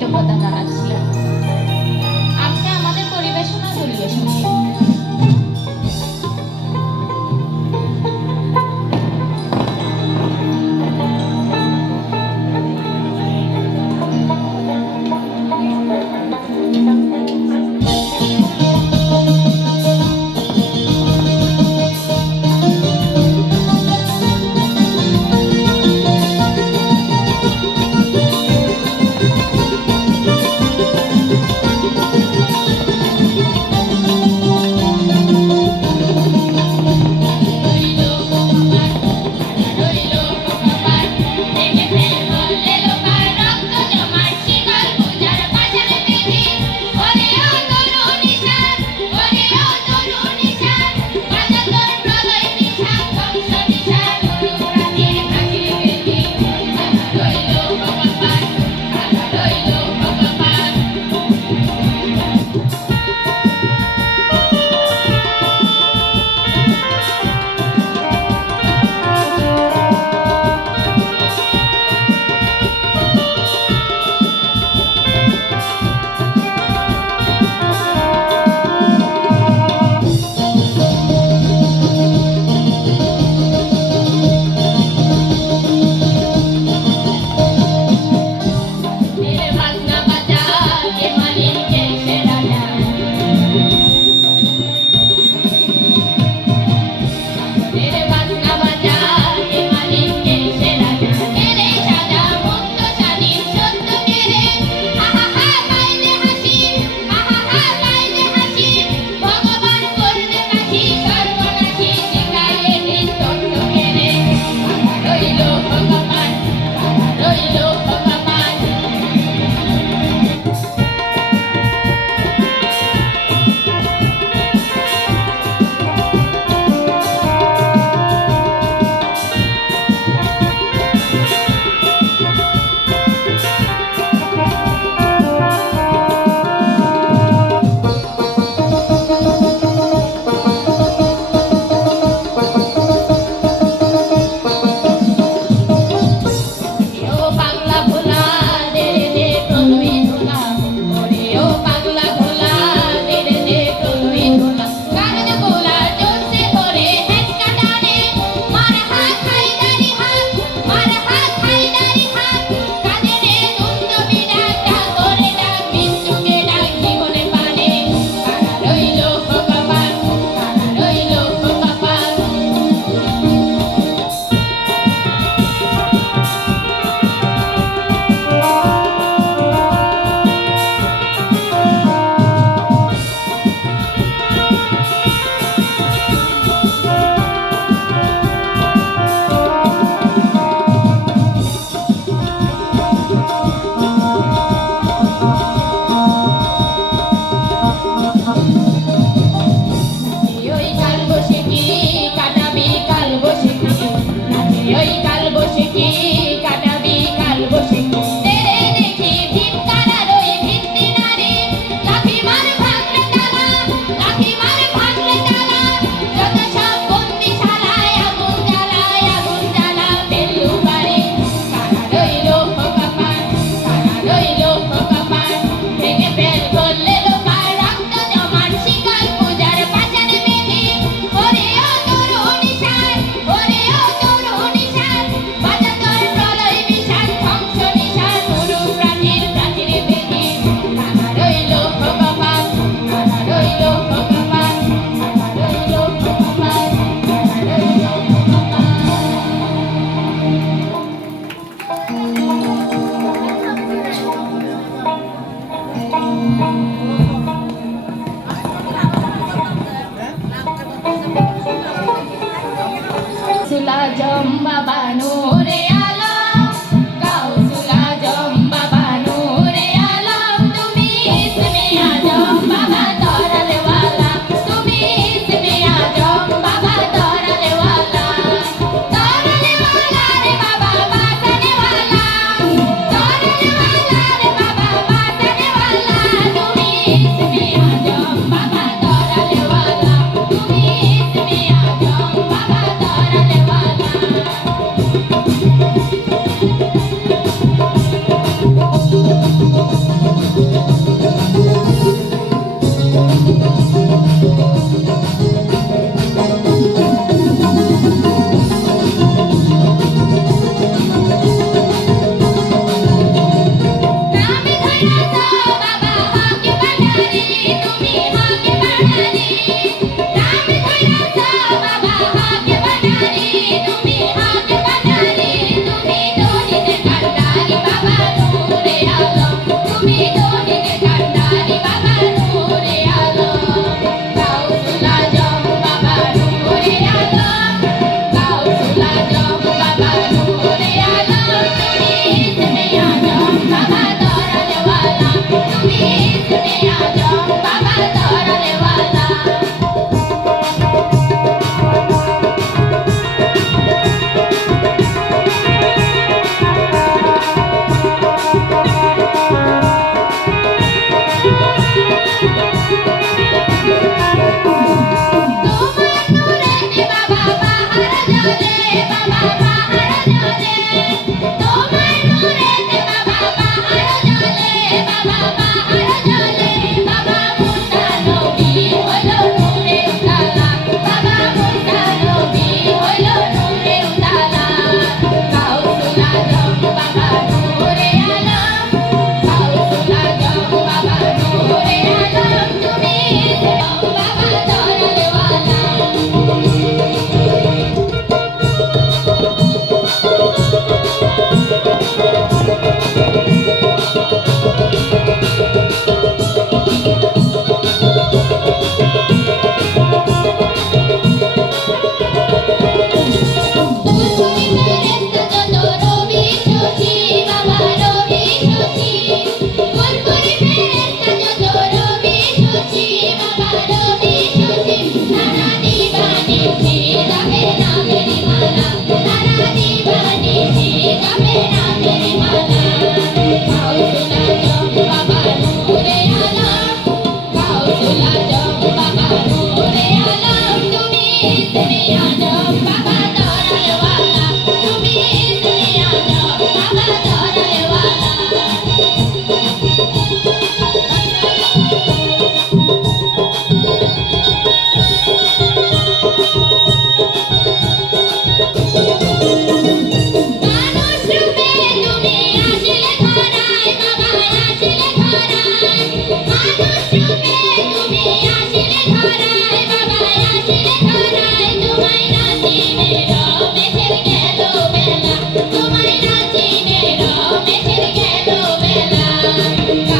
কৃতজ্ঞতা জানাচ্ছি আজকে Sula Jamba Banu. Thank you.